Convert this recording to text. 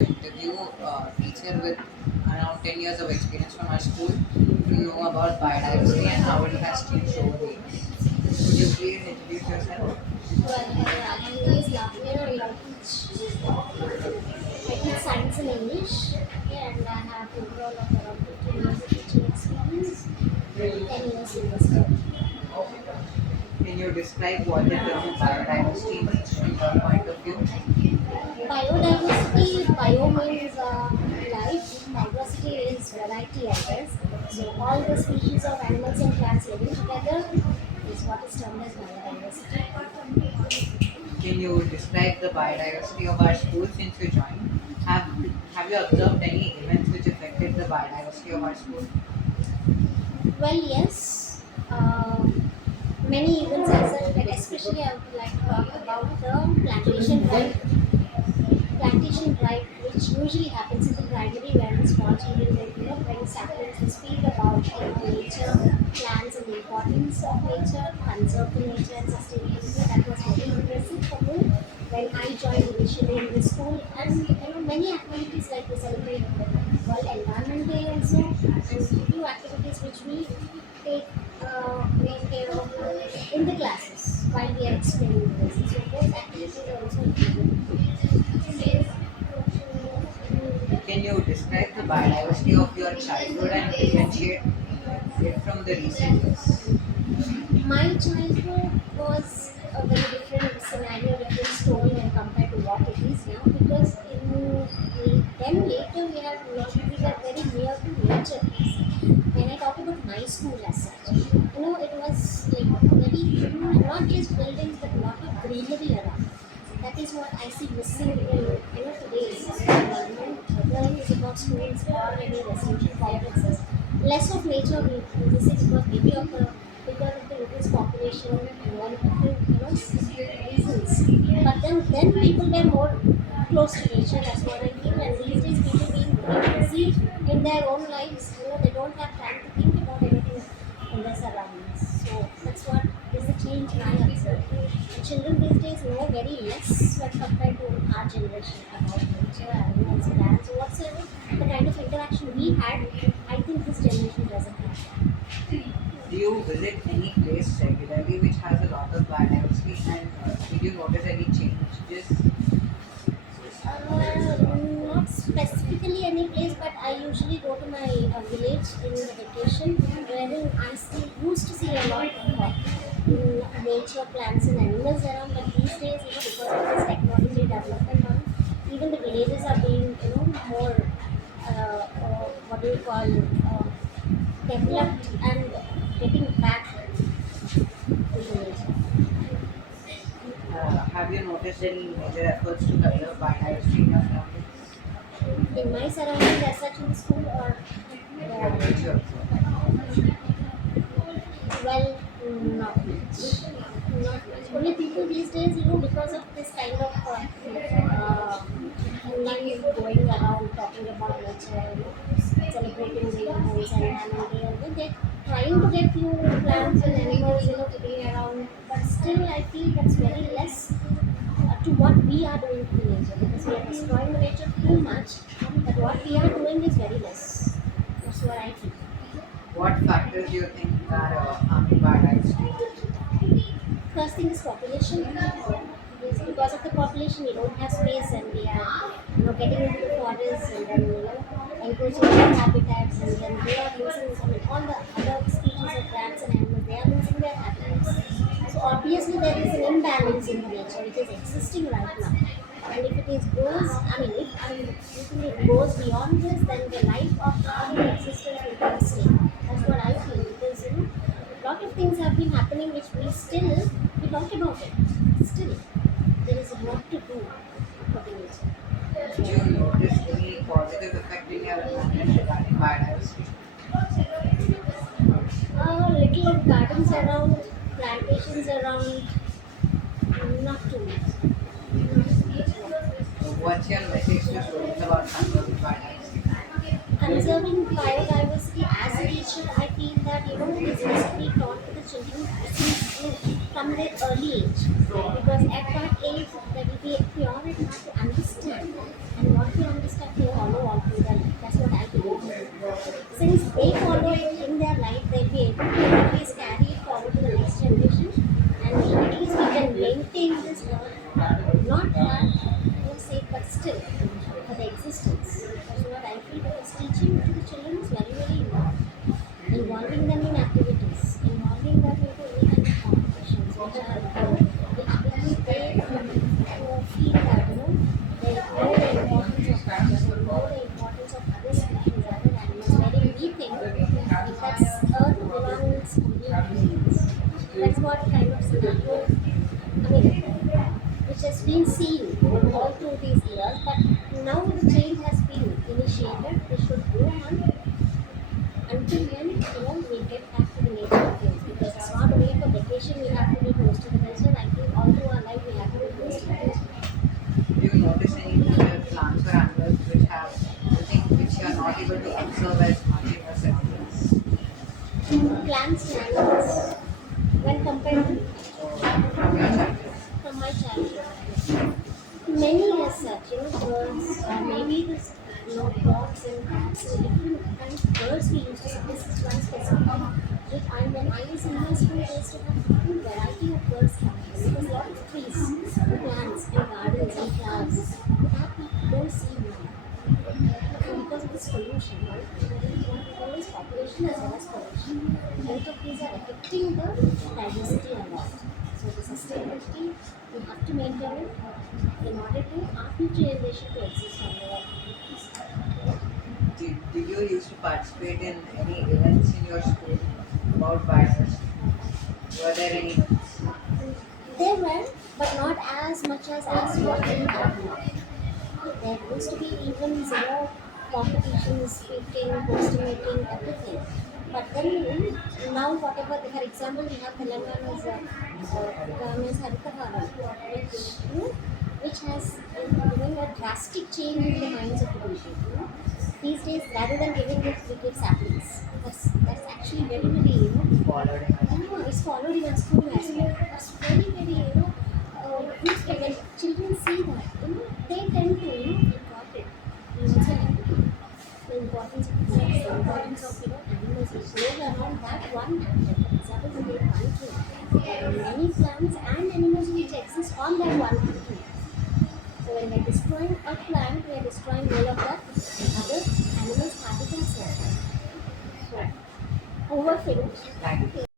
Interview a teacher with around 10 years of experience from our school to know about biodiversity and how it has changed over the years. Could you please introduce yourself? My name is Lavanya and I teach science and English. Okay, and I have overall of around 15 years of teaching experience, 10 years in the school. Can you describe what the term biodiversity means from your point of view? Biodiversity, bio means life, diversity is variety, I guess. So all the species of animals and plants living together is what is termed as biodiversity. Can you describe the biodiversity of our school since you joined? Have you observed any events which affected the biodiversity of our school? Well, yes. Many events as such, but especially I would like to talk about the plantation drive, which usually happens in the primary where small children bring saplings to speak about nature, plants, and the importance of nature, conserve the nature and sustainability. That was very impressive for me when I joined initially in the school, and many activities like we celebrate World Environment Day also, and few activities which we take care of in the classes while we are explaining this. So those activities are also included. Can you describe the biodiversity of your childhood and differentiate it from the recent years? My childhood was a very different scenario, different story when compared to what it is now, because then later we were very near to nature. When I talk about my school as such, it was like very not just buildings but a lot of greenery around. That is what I see missing in today's environment, whether it is about schools or any residential complexes. Less of nature we see because maybe of the because of the increased population and one of the reasons. But then people were more close to nature. That's what I feel. And these days people being very busy in their own lives, they don't have time to think about anything in their surroundings. So that's what is the change I observe. And children these days know very less when compared to our generation about nature, animals, plants, or whatsoever. The kind of interaction we had, I think this generation doesn't have. Do you visit any place regularly which has a lot of biodiversity and did you notice any changes? Not specifically any place, but I usually go to my village in the vacation, wherein used to see a lot of nature, plants, and animals around. But these days, because of this technology development, even the villages are being, more what do you call developed and getting back to the nature. Have you noticed any major efforts to conserve biodiversity in your surroundings? In my surroundings, as such in the school or Yeah, where. which you observe? Well, not much. Not much. Only people these days, because of this kind of online going around talking about nature, celebrating the events and animal day, and they're trying to get few plants and animals, to be around. But still, I feel that's very less to what we are doing to the nature, because we are destroying the nature too much. But what we are doing is very less. That's what I feel. What factors do you think are harming biodiversity? First thing is population. Yes, because of the population, we don't have space, and we are, getting into the forests, and then encroaching their habitats, and then they are losing. I mean, all the other species of plants and animals, they are losing their habitats. So obviously, there is an imbalance in the nature which is existing right now. And if it is goes, if it goes beyond this, then the life of our existence will be at stake. That's what I feel, because lot of things have been happening which we talk about it. Still, there is a lot to do for the nature. Did you notice any positive effect in your environment regarding biodiversity? Little of gardens around, plantations around, not too much. So what's your message to students about conserving biodiversity? Conserving biodiversity as a teacher, I feel that this must be taught to the children from their early age, because at that age they will be pure enough to understand, and what we understand that they follow all through their life. That's what I believe. Since they follow it in their life, they'll be able to always carry it forward to the next generation. And at least we can maintain this earth, not that per se, but still for the existence. That's what I feel, because teaching to the children is very, very important. Involving them in activities, involving them into any kind of competitions, which are which they feel that they know the importance of nature, they know the importance of other species, other animals, wherein we think that earth belongs only to humans. That's what kind of scenario, I mean, which has been seen all through these years, but now the change has been initiated. We should go on until then, we get back to the nature of things, because it's not only for vacation we have to be close to the nature. I think all through our life we have to be close to the nature. Do you notice any other plants or animals which have which you are not able to observe as much in your surroundings? Plants and animals, when compared to From your childhood? from my childhood, many as such, birds, maybe this, dogs and cats and different kinds of birds we used to see. This is one specific. When I was in my school, I used to have different variety of birds coming. There was a lot of trees, plants, and gardens and flowers that we don't see now because of this pollution. There is population as well as pollution. Both of these are affecting the diversity a lot. So the sustainability, we have to maintain it in order to our future generation to exist on the earth. Did you used to participate in any events in your school about biodiversity? Were there any events? There were, but not as much as what we have now. There used to be even competitions, speaking, estimating, everything. But then now whatever, for example, we have Telangana's government's Haritavaram, which has given a drastic change in the minds of the people. These days, rather than giving it, we give saplings. That's actually very, very, Followed in it's followed in school as well. That's very, very, useful. When children see that, they tend to, got it. We also have to do the importance of plants, the importance of, animals which live around that one habitat. For example, in the country, there are many plants and animals which exist on that one country. So when we're destroying a plant, we are destroying all of that other animals' habitats. So, over finished. Thank you.